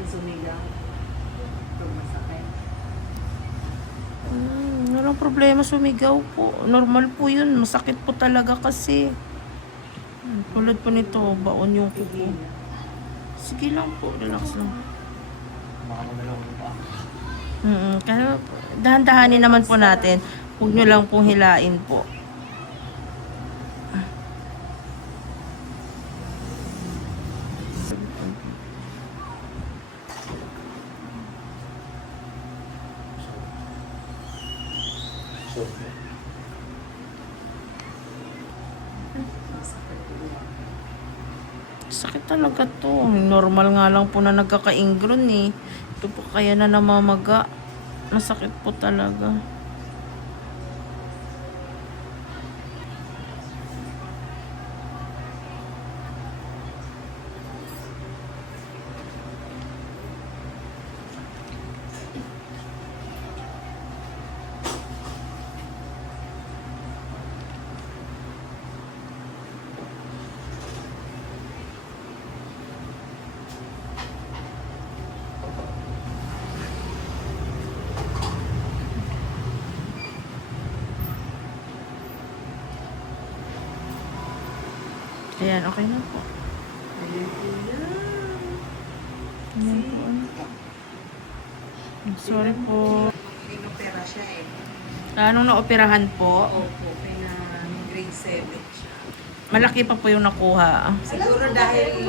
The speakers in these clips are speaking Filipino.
natin sumigaw. Pag masakit. Walang problema sumigaw po. Normal po yun. Masakit po talaga kasi. Tulad po nito, baon yung kuko. Sige lang po, relax lang. Baka magalaw ko pa. Kaya dahan-dahanin naman po natin. Huwag nyo lang pong hilain po. So, Sakit talaga to. Normal nga lang po na nagkaka-ingrown eh. Ito po kaya na namamaga. Masakit po talaga. Ayan, okay na po. Ayan po yan. Ayan po. Sorry po. Inopera siya eh. Anong naoperahan po? Opo, kaya grade 7 siya. Malaki pa po yung nakuha. Siguro dahil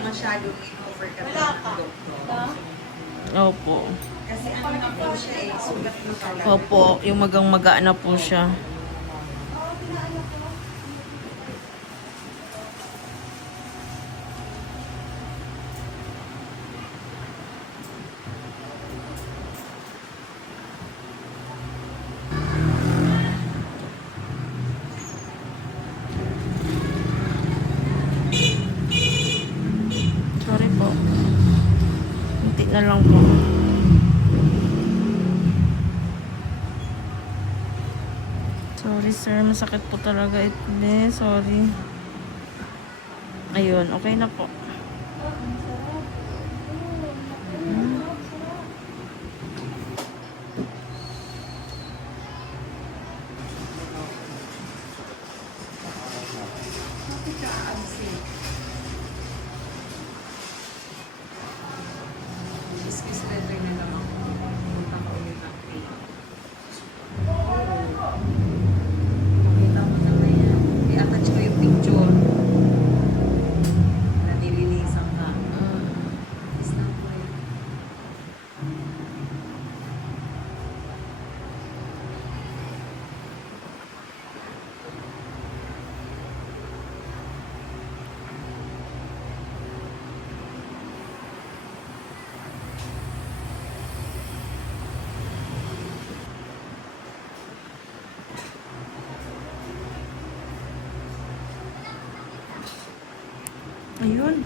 masyadong in-overcome ng doktor. Opo. Kasi ano na po siya eh, sugat na talaga. Opo, yung magang-maga na po siya. Sorry po. Hinti na lang po. Sorry sir, masakit po talaga ito. Sorry. Ayun, okay na po. Excuse me, try na naman ko. Punta ko ulit ng pain. Makita mo na na yan. I-attach ko yung picture. Na nililisan ka. Is na po eh. Ayun.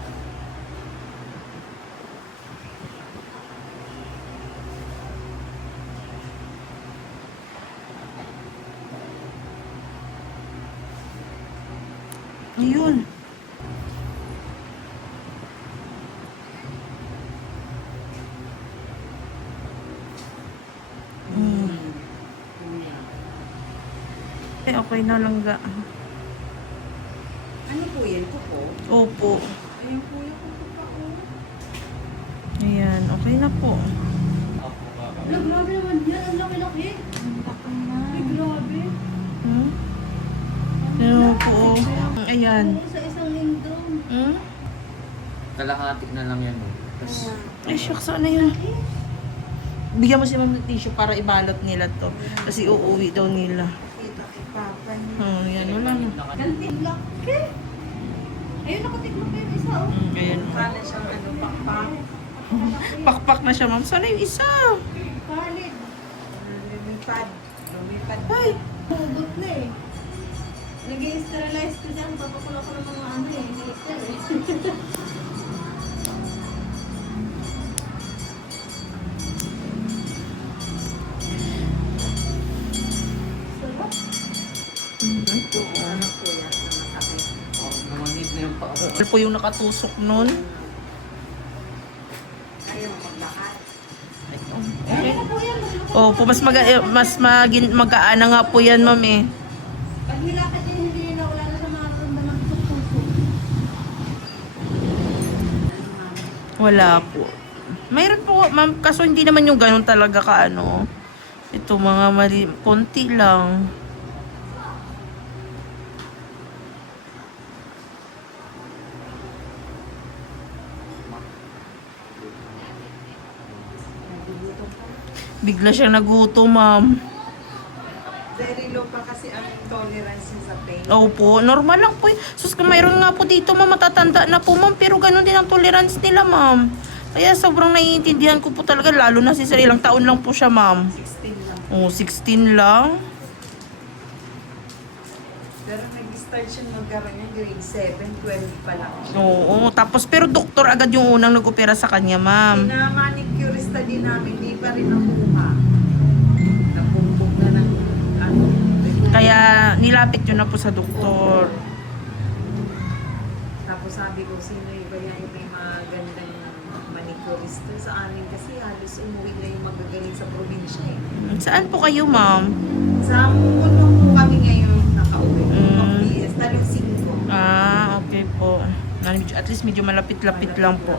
Ayun. Okay na lang ga. Ano po yan? Kuko? Opo. Ayun po yung kuko pa ko. Ayan, okay na po. ako ka. Alam, grabe naman yan. Ang laki-laki. Ay, grabe. Ayan po. Ayan. Oo, sa isang linggo. Kalahati na lang yan. Tapos, Ay, shucks, ano yun? Bigyan mo si ma'am ng tissue para ibalot nila to. Kasi uuwi daw nila. Kita kay Papa niya. Yan, wala na. Ganti, laki. Ayun, nakatikman ko yung isa, oh. Ayan. Kala siyang ano, pakpak. Pakpak na siya, ma'am. Sana yung isa? Kalit. Lumipad. Lumipad. Ay, Hugot na eh. Nag-i-sterilize ko siya. Papakula ko ng mga ano eh. Helicter eh. Sarap. Ano po yan na masakit? namanid na yung paa. ano po yung nakatusok nun? Opo, mag-aana nga po yan, ma'am eh. Pag nilakad niya, hindi na wala na sa mga ramdaman sa puso. Wala po. Mayroon po, ma'am, kaso hindi naman yung ganun talaga ka ano. Ito mga mali, konti lang. Bigla siya nagutom, ma'am. Very low pa kasi ang tolerance niya sa pain. Opo, normal lang po. Sus, kung mayroon nga po dito, ma'am, matatanda na po, ma'am. Pero ganun din ang tolerance nila, ma'am. Kaya sobrang naiintindihan ko po talaga, lalo na si Sir, ilang taon lang po siya, ma'am. 16 lang. Oh, 16 lang. Pero nag-start siya magkaroon niya grade 7, 12 pa lang. Oo, tapos pero doktor agad yung unang nag-opera sa kanya, ma'am. Pina-manicurista din namin, di pa rin nakuha. Nabumbog na ng ano. Kaya nilapit yun na po sa doktor. Tapos sabi ko, sino yung kaya yung may magandang manicurista sa amin kasi halos umuwi na yung magagaling sa probinsya eh. Saan po kayo, ma'am? Sa mundo po kami ngayon nakauwi. Mm. Yes, talang 5. Ah, okay po. At least medyo malapit-lapit lang po.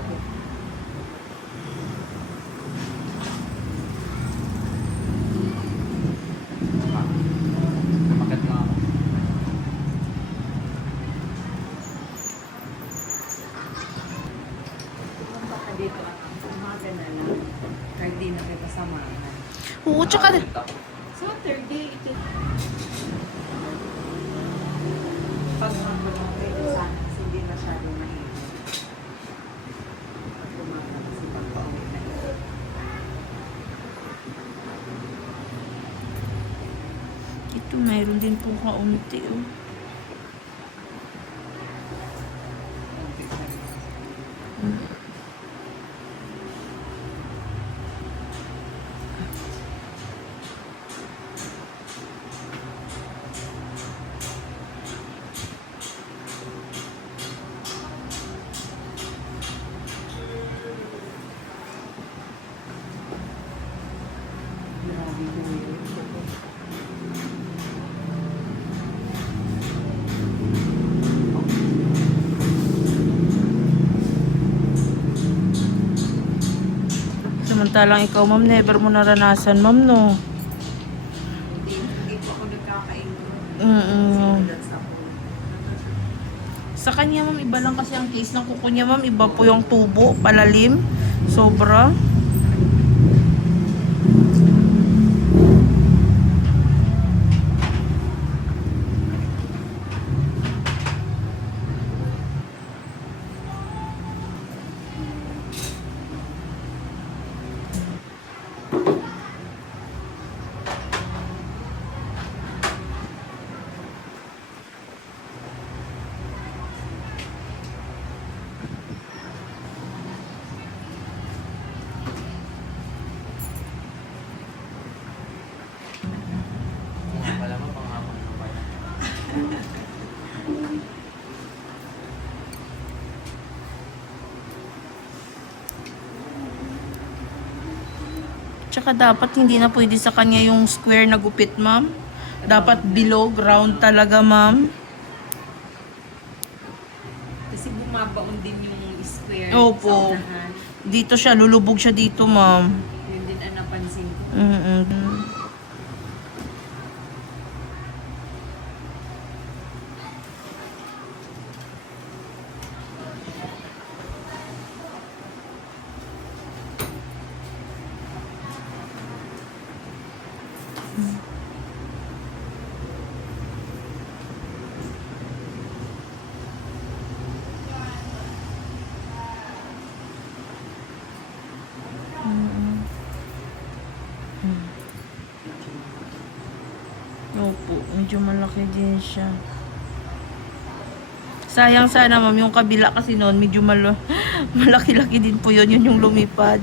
Magat na ako. Pumunta ka dito at umaga na lang. Kahit di na kita samahan. Oo, tsaka Saturday, ito. Pag magulong kayo sana kasi hindi masyado mahirap. Pag umaga kasi pagpauwi na yun. ito mayroon din po kaunti, oh. Grabe po yun. Samantalang ikaw, ma'am, never mo naranasan, ma'am, no? Hindi po ako nagkakainom. Mm-mm. That's ako. Sa kanya, ma'am, iba lang kasi ang case ng kuko niya, ma'am. Iba po yung tubo, palalim. Sobra. Nga pala mo, pangako na ba? Tsaka dapat hindi na pwede sa kanya yung square na gupit, ma'am. Dapat below ground talaga, ma'am. Kasi bumabaon din yung square Opo. sa unahan. Dito siya, lulubog siya dito, ma'am. Yun din ang napansin ko. Mm-mm. Opo, medyo malaki din siya. Sayang sana, ma'am, yung kabila kasi noon medyo malaki-laki din po yun. Yun yung lumipad.